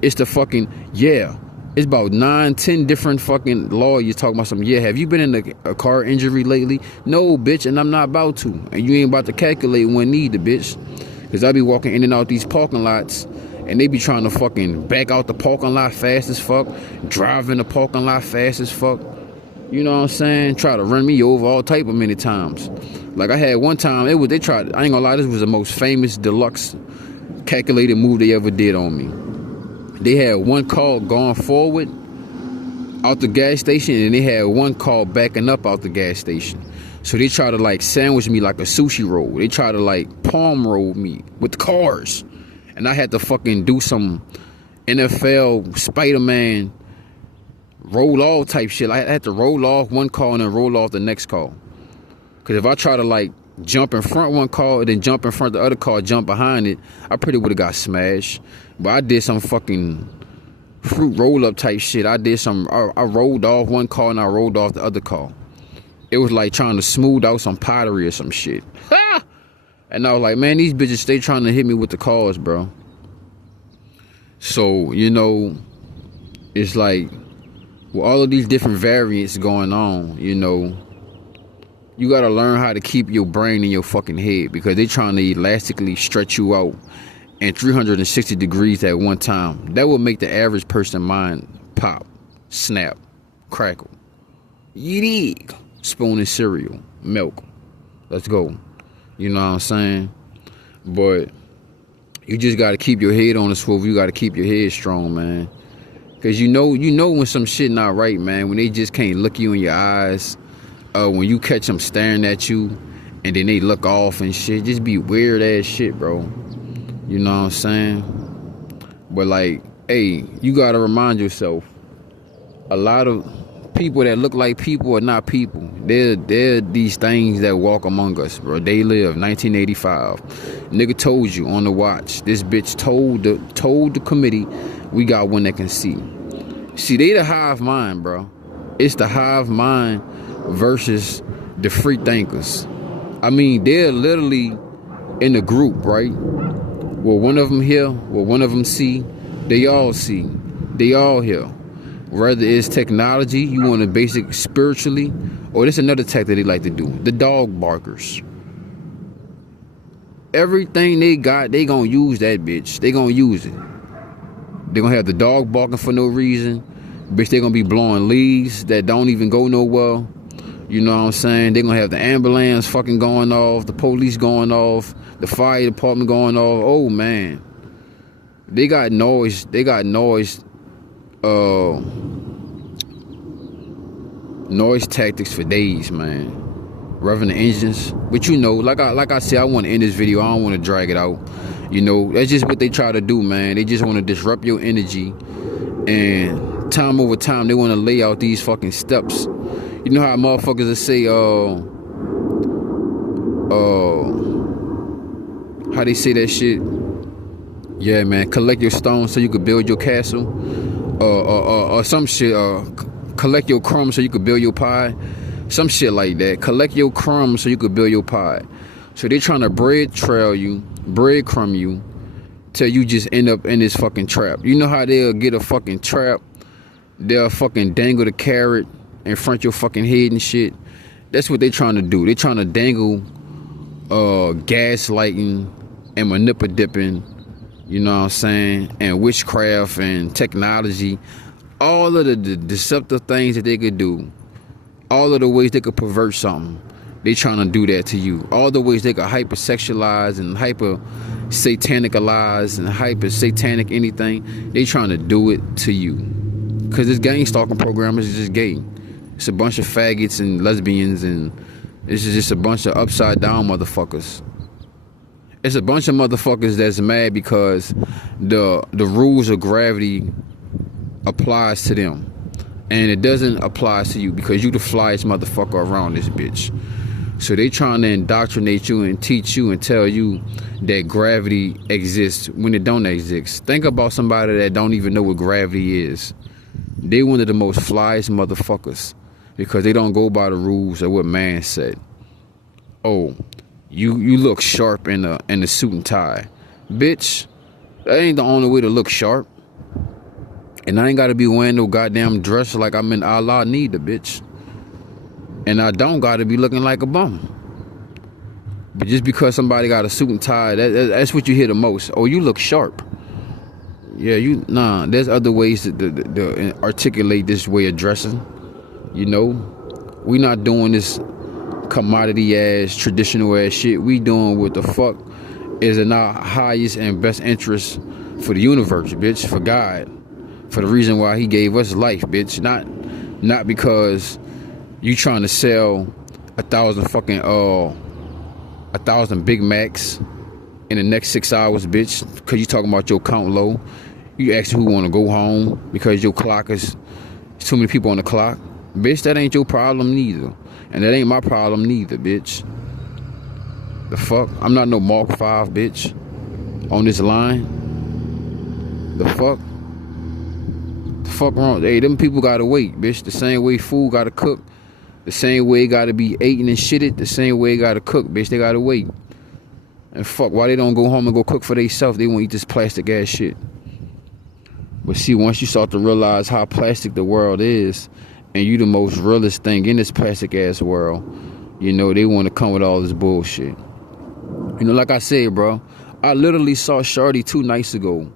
it's the fucking, yeah. It's about 9-10 different fucking lawyers talking about something. Yeah, have you been in a car injury lately? No, bitch, and I'm not about to. And you ain't about to calculate when need the bitch. Because I be walking in and out these parking lots, and they be trying to fucking back out the parking lot fast as fuck, drive in the parking lot fast as fuck. You know what I'm saying? Try to run me over all type of many times. Like I had one time, I ain't gonna lie, this was the most famous deluxe calculated move they ever did on me. They had one car going forward out the gas station, and they had one car backing up out the gas station. So they try to like sandwich me like a sushi roll. They try to like palm roll me with the cars. And I had to fucking do some NFL Spider-Man roll off type shit. I had to roll off one car and then roll off the next car. Because if I try to like jump in front one car and then jump in front of the other car, jump behind it, I pretty would have got smashed. But I did some fucking fruit roll up type shit. I rolled off one car and I rolled off the other car. It was like trying to smooth out some pottery or some shit. And I was like, man, these bitches stay trying to hit me with the cars, bro. So, you know, it's like with all of these different variants going on, you know, you gotta learn how to keep your brain in your fucking head, because they trying to elastically stretch you out in 360 degrees at one time. That will make the average person mind pop, snap, crackle. You dig? Spoon and cereal, milk. Let's go. You know what I'm saying? But you just gotta keep your head on the swivel. You gotta keep your head strong, man. Cause you know when some shit not right, man. When they just can't look you in your eyes. When you catch them staring at you and then they look off and shit, just be weird ass shit, bro. You know what I'm saying? But like, hey, you gotta remind yourself, a lot of people that look like people are not people. They're these things that walk among us, bro. They live 1985. Nigga told you on the watch. This bitch told the committee we got one that can see. See, they the hive mind, bro. It's the hive mind versus the free thinkers. I mean, they're literally in a group, right? Well, one of them hear, well, one of them see. They all see. They all hear. Whether it's technology, you want to basic spiritually, or this another tech that they like to do. The dog barkers. Everything they got, they gonna use that bitch. They gonna use it. They gonna have the dog barking for no reason. Bitch, they gonna be blowing leaves that don't even go nowhere. You know what I'm saying? They're going to have the ambulance fucking going off, the police going off, the fire department going off. Oh, man. They got noise tactics for days, man. Revving the engines. But you know, like I said, I want to end this video. I don't want to drag it out. You know, that's just what they try to do, man. They just want to disrupt your energy. And time over time, they want to lay out these fucking steps. You know how motherfuckers will say, how they say that shit? Yeah, man, collect your stones so you could build your castle. Or some shit, collect your crumbs so you could build your pie. Some shit like that. Collect your crumbs so you could build your pie. So they trying to breadcrumb you till you just end up in this fucking trap. You know how they'll get a fucking trap? They'll fucking dangle the carrot in front of your fucking head and shit. That's what they trying to do. They trying to dangle gaslighting and manipulating, you know what I'm saying, and witchcraft and technology. All of the deceptive things that they could do. All of the ways they could pervert something. They trying to do that to you. All the ways they could hypersexualize and hyper-satanicalize and hyper-satanic anything. They trying to do it to you. Because this gang stalking program is just gay. It's a bunch of faggots and lesbians, and it's just a bunch of upside down motherfuckers. It's a bunch of motherfuckers that's mad because the rules of gravity applies to them. And it doesn't apply to you because you the flyest motherfucker around this bitch. So they trying to indoctrinate you and teach you and tell you that gravity exists when it don't exist. Think about somebody that don't even know what gravity is. They one of the most flyest motherfuckers because they don't go by the rules of what man said. Oh, you look sharp in a suit and tie. Bitch, that ain't the only way to look sharp. And I ain't gotta be wearing no goddamn dress like I'm in Allah neither, bitch. And I don't gotta be looking like a bum. But just because somebody got a suit and tie, that's what you hear the most. Oh, you look sharp. Yeah, there's other ways to articulate this way of dressing. You know, we not doing this commodity ass, traditional ass shit. We doing what the fuck is in our highest and best interest for the universe, bitch, for God. For the reason why he gave us life, bitch. Not because you trying to sell 1,000 Big Macs in the next 6 hours, bitch. Cause you talking about your count low. You ask who want to go home because your clock is too many people on the clock. Bitch, that ain't your problem neither. And that ain't my problem neither, bitch. The fuck? I'm not no Mark 5, bitch. On this line. The fuck? The fuck wrong? Hey, them people gotta wait, bitch. The same way food gotta cook. The same way it gotta be eaten and shitted. The same way it gotta cook, bitch. They gotta wait. And fuck, why they don't go home and go cook for themselves? They won't eat this plastic ass shit. But see, once you start to realize how plastic the world is, and you the most realest thing in this plastic ass world, you know, they want to come with all this bullshit. You know, like I said, bro, I literally saw Shorty 2 nights ago.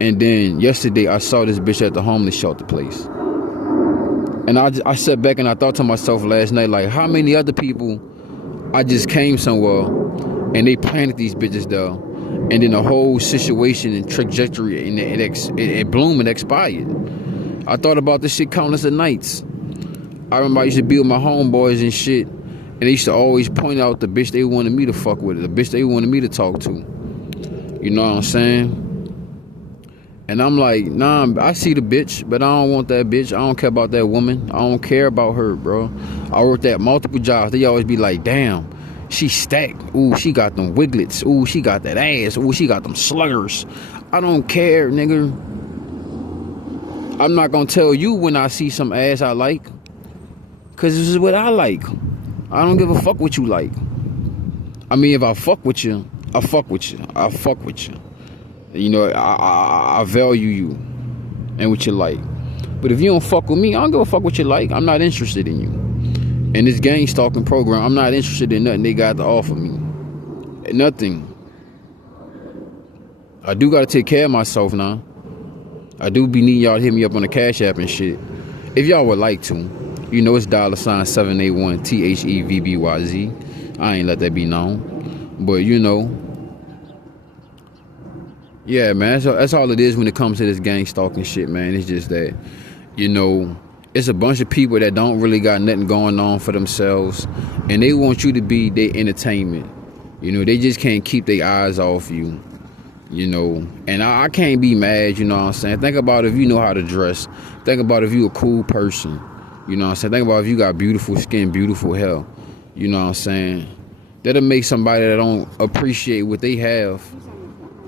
And then yesterday I saw this bitch at the homeless shelter place. And I sat back and I thought to myself last night, like, how many other people I just came somewhere and they planted these bitches there, and then the whole situation and trajectory and it bloomed and expired. I thought about this shit countless of nights. I remember I used to be with my homeboys and shit, and they used to always point out the bitch they wanted me to fuck with, the bitch they wanted me to talk to. You know what I'm saying? And I'm like, nah, I see the bitch, but I don't want that bitch. I don't care about that woman. I don't care about her, bro. I worked at multiple jobs. They always be like, damn, she stacked. Ooh, she got them wiglets. Ooh, she got that ass. Ooh, she got them sluggers. I don't care, nigga. I'm not gonna tell you when I see some ass I like, cause this is what I like. I don't give a fuck what you like. I mean, if I fuck with you, I fuck with you. I fuck with you. You know, I value you and what you like. But if you don't fuck with me, I don't give a fuck what you like. I'm not interested in you. In this gang stalking program, I'm not interested in nothing they got to offer me. Nothing. I do gotta take care of myself now. I do be needing y'all to hit me up on the Cash App and shit. If y'all would like to. You know it's $781 THEVBYZ. I ain't let that be known. But you know, yeah, man, that's all it is when it comes to this gang stalking shit, man. It's just that, you know, it's a bunch of people that don't really got nothing going on for themselves, and they want you to be their entertainment. You know, they just can't keep their eyes off you, you know. And I can't be mad, you know what I'm saying? Think about if you know how to dress. Think about if you a cool person, you know what I'm saying? Think about if you got beautiful skin, beautiful hair, you know what I'm saying? That'll make somebody that don't appreciate what they have.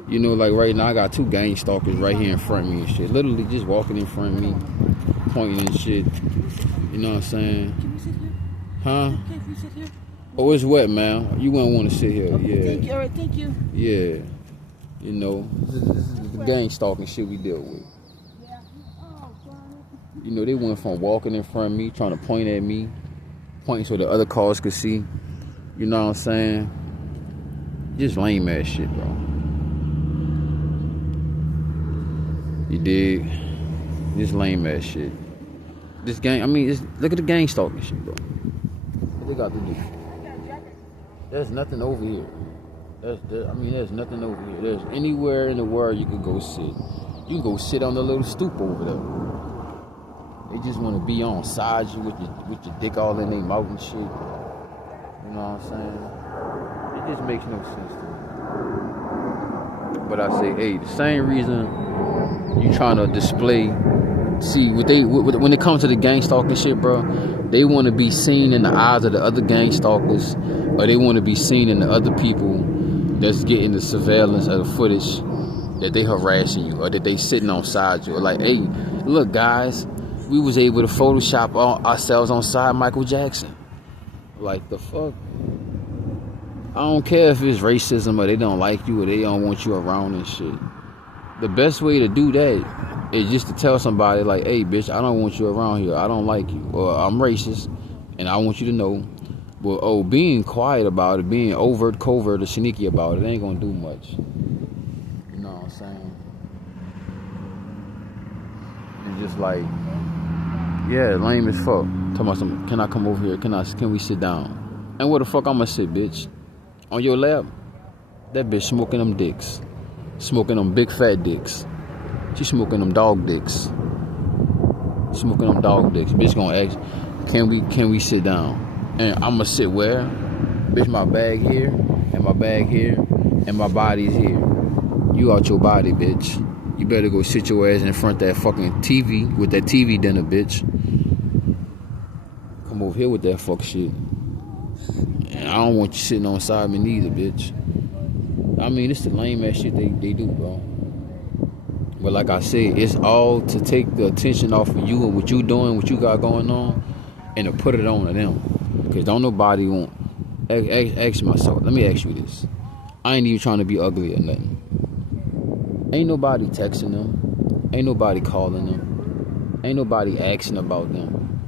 You know, like right now, I got 2 gang stalkers right here in front of me and shit. Literally just walking in front of me, pointing and shit. You know what I'm saying? Can we sit here? Huh? Can we sit here? Oh, it's wet, man. You wouldn't want to sit here. Okay, Yeah. thank you. All right, thank you. Yeah. You know, this is the gang stalking shit we deal with. Yeah. Oh, God. You know, they went from walking in front of me, trying to point at me, pointing so the other cars could see. You know what I'm saying? Just lame ass shit, bro. You dig? This lame ass shit. This gang, I mean, look at the gang stalking shit, bro. What they got to do? There's nothing over here. There's nothing over here. There's anywhere in the world you could go sit. You can go sit on the little stoop over there. They just want to be on side you with your dick all in their mouth and shit. You know what I'm saying? It just makes no sense to me. But I say, hey, the same reason you trying to display. See, when it comes to the gang stalking shit, bro, they want to be seen in the eyes of the other gang stalkers, or they want to be seen in the other people that's getting the surveillance of the footage that they harassing you, or that they sitting on side you, or like, hey, look, guys, we was able to Photoshop ourselves on side Michael Jackson. Like, the fuck? I don't care if it's racism or they don't like you or they don't want you around and shit. The best way to do that is just to tell somebody, like, hey, bitch, I don't want you around here. I don't like you. Or I'm racist, and I want you to know. But, being quiet about it, being overt, covert, or sneaky about it ain't gonna do much. You know what I'm saying? And just like, yeah, lame as fuck. Talking about some, can I come over here? Can we sit down? And where the fuck I'ma sit, bitch? On your lap? That bitch smoking them dicks. Smoking them big fat dicks. She smoking them dog dicks. Smoking them dog dicks. Bitch gonna ask, can we sit down? And I'ma sit where? Bitch, my bag here, and my bag here, and my body's here. You out your body, bitch. You better go sit your ass in front of that fucking TV with that TV dinner, bitch. Come over here with that fuck shit. And I don't want you sitting on side me neither, bitch. I mean, it's the lame ass shit they do, bro. But like I said, it's all to take the attention off of you and what you doing, what you got going on, and to put it on to them. Because don't nobody want... Ask myself, let me ask you this. I ain't even trying to be ugly or nothing. Ain't nobody texting them. Ain't nobody calling them. Ain't nobody asking about them.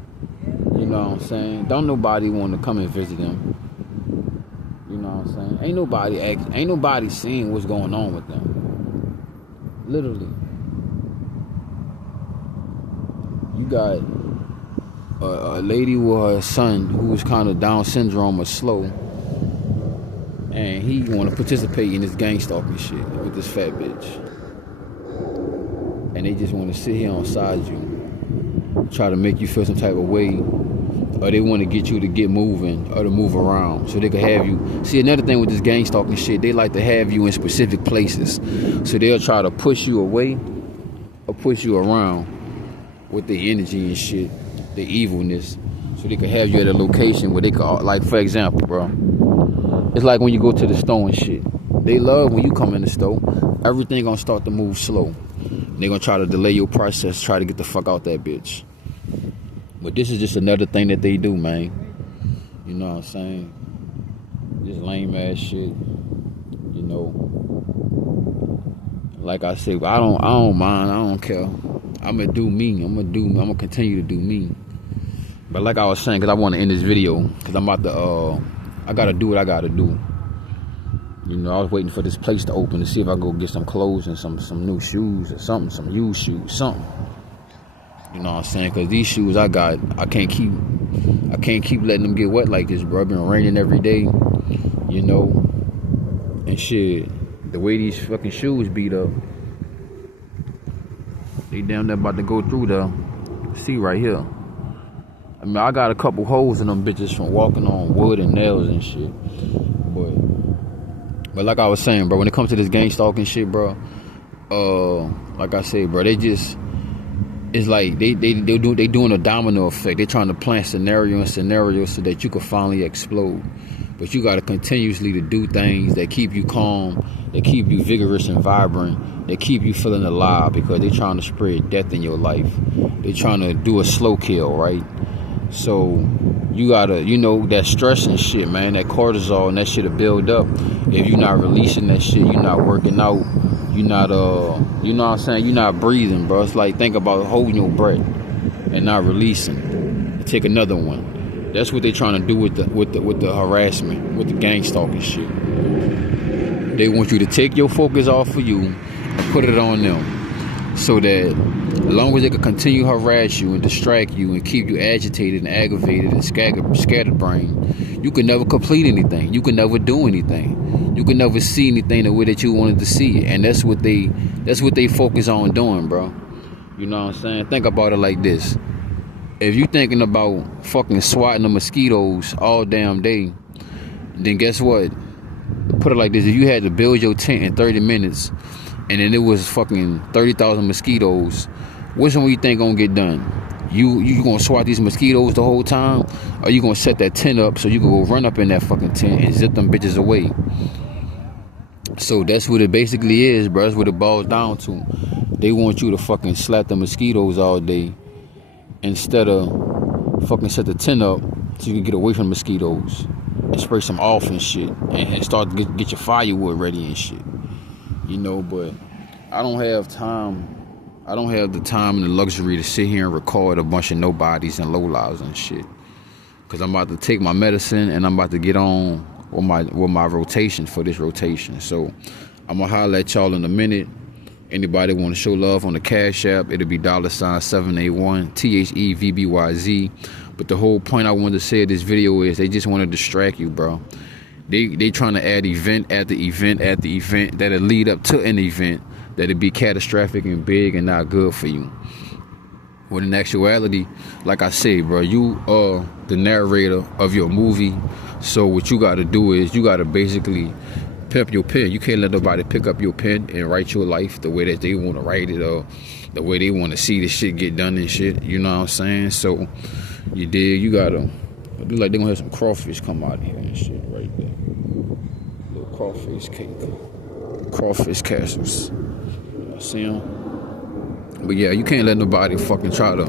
You know what I'm saying? Don't nobody want to come and visit them. You know what I'm saying? Ain't nobody seeing what's going on with them. Literally. You got a lady with her son who was kind of Down syndrome or slow, and he want to participate in this gang stalking shit with this fat bitch, and they just want to sit here on side you, try to make you feel some type of way, or they want to get you to get moving or to move around so they can have you. See, another thing with this gang stalking shit, they like to have you in specific places, so they'll try to push you away or push you around with the energy and shit, the evilness, so they can have you at a location where they can, like, for example, bro, it's like when you go to the store and shit. They love when you come in the store, everything gonna start to move slow. They gonna try to delay your process, try to get the fuck out that bitch. But this is just another thing that they do, man. You know what I'm saying? This lame ass shit. You know. Like I say, I don't mind, I don't care. I'ma do me. I'ma continue to do me. But like I was saying, cause I want to end this video, cause I'm about to I gotta do what I gotta do. You know, I was waiting for this place to open to see if I go get some clothes and some new shoes or something, some used shoes, something. You know what I'm saying? Cause these shoes I got, I can't keep letting them get wet like this, bro. It's been raining every day, you know, and shit. The way these fucking shoes beat up, they damn near about to go through the see right here. I mean, I got a couple holes in them bitches from walking on wood and nails and shit. But like I was saying, bro, when it comes to this gang stalking shit, bro, like I said, bro, they just, it's like they doing a domino effect. They trying to plant scenario so that you can finally explode. But you got to continuously to do things that keep you calm, that keep you vigorous and vibrant, that keep you feeling alive, because they trying to spread death in your life. They trying to do a slow kill, right? So you gotta, you know, that stress and shit, man, that cortisol and that shit'll build up. If you're not releasing that shit, you're not working out, you're not, you know what I'm saying, you're not breathing, bro. It's like, think about holding your breath and not releasing. Take another one. That's what they're trying to do with the harassment, with the gang stalking shit. They want you to take your focus off of you and put it on them, so that as long as they can continue to harass you and distract you and keep you agitated and aggravated and scattered brain, you can never complete anything. You can never do anything. You can never see anything the way that you wanted to see it. And that's what they focus on doing, bro. You know what I'm saying? Think about it like this. If you thinking about fucking swatting the mosquitoes all damn day, then guess what? put it like this: if you had to build your tent in 30 minutes, and then it was fucking 30,000 mosquitoes, which one you think gonna get done? You gonna swat these mosquitoes the whole time, or you gonna set that tent up so you can go run up in that fucking tent and zip them bitches away? So that's what it basically is, bro. That's what it boils down to. They want you to fucking slap the mosquitoes all day instead of fucking set the tent up so you can get away from the mosquitoes and spray some off and shit and start to get your firewood ready and shit. You know, but I don't have time. I don't have the time and the luxury to sit here and record a bunch of nobodies and lowlives and shit. Cause I'm about to take my medicine and I'm about to get on with my rotation for this rotation. So I'm gonna holler at y'all in a minute. Anybody want to show love on the Cash App, it'll be $781 THEVBYZ. But the whole point I wanted to say of this video is they just want to distract you, bro. They trying to add event at the event at the event that'll lead up to an event that'll be catastrophic and big and not good for you. When in actuality, like I say, bro, you are the narrator of your movie. So what you got to do is you got to basically pimp your pen. You can't let nobody pick up your pen and write your life the way that they want to write it or the way they want to see the shit get done and shit. You know what I'm saying? So you dig? You got to do like they gonna have some crawfish come out of here and shit right there. Little crawfish cake. Crawfish castles. See them? But yeah, you can't let nobody fucking try to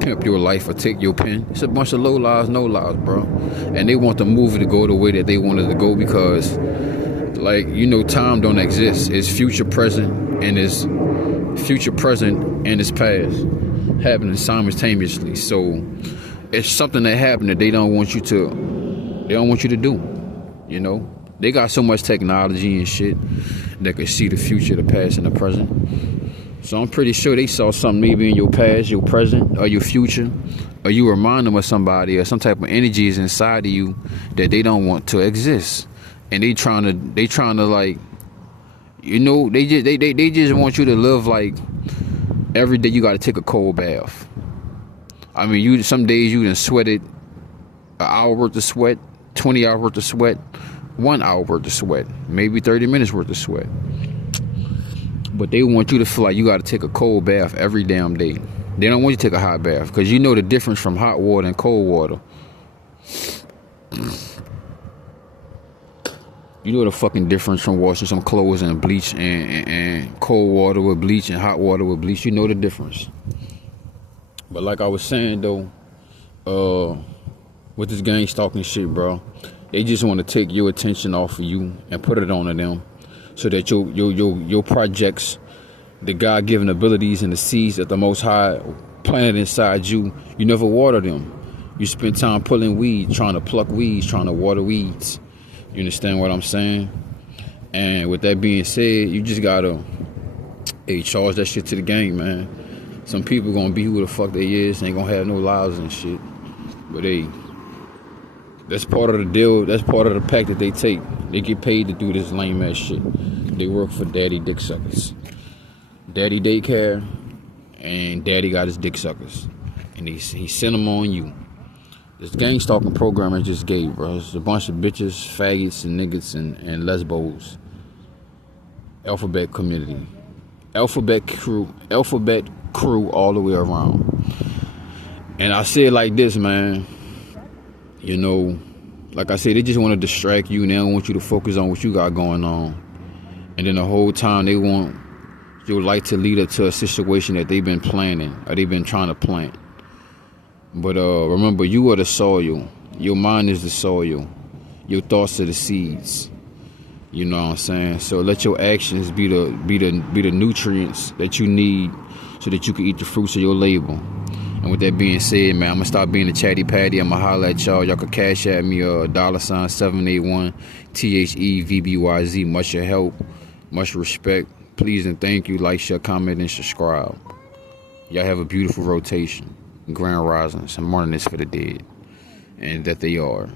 pimp your life or take your pen. It's a bunch of low lives, no lives, bro. And they want the movie to go the way that they wanted to go because, like, you know, time don't exist. It's future, present, and it's future, present, and it's past happening simultaneously. So it's something that happened that they don't want you to do. You know, they got so much technology and shit that could see the future, the past, and the present. So I'm pretty sure they saw something maybe in your past, your present, or your future, or you remind them of somebody or some type of energy is inside of you that they don't want to exist, and they trying to like, you know, they just want you to live like every day you got to take a cold bath. I mean, some days you done sweated an hour worth of sweat, 20 hours worth of sweat, 1 hour worth of sweat, maybe 30 minutes worth of sweat. But they want you to feel like you got to take a cold bath every damn day. They don't want you to take a hot bath because you know the difference from hot water and cold water. You know the fucking difference from washing some clothes and bleach and cold water with bleach and hot water with bleach. You know the difference. But like I was saying though, with this gang stalking shit, bro, they just want to take your attention off of you and put it on to them. So that your projects, the God-given abilities and the seeds that the Most High planted inside you, you never water them. You spend time pulling weeds, trying to pluck weeds, trying to water weeds. You understand what I'm saying? And with that being said, you just gotta, charge that shit to the game, man. Some people gonna be who the fuck they is, ain't gonna have no lives and shit. But that's part of the deal. That's part of the pack that they take. They get paid to do this lame ass shit. They work for daddy dick suckers. Daddy daycare and daddy got his dick suckers. And he sent them on you. This gang stalking program I just gave, bro. It's a bunch of bitches, faggots, and niggas and lesbos. Alphabet community. Alphabet crew all the way around. And I say it like this, man. You know, like I said, they just want to distract you and they don't want you to focus on what you got going on. And then the whole time they want your life to lead up to a situation that they've been planning or they've been trying to plant. But remember, you are the soil. Your mind is the soil. Your thoughts are the seeds. You know what I'm saying? So let your actions be the nutrients that you need so that you can eat the fruits of your labor. And with that being said, man, I'm going to stop being a chatty patty. I'm going to holler at y'all. Y'all can cash at me $781 THEVBYZ. Much your help. Much respect. Please and thank you. Like, share, comment, and subscribe. Y'all have a beautiful rotation. Grand risings and mournings for the dead. And that they are.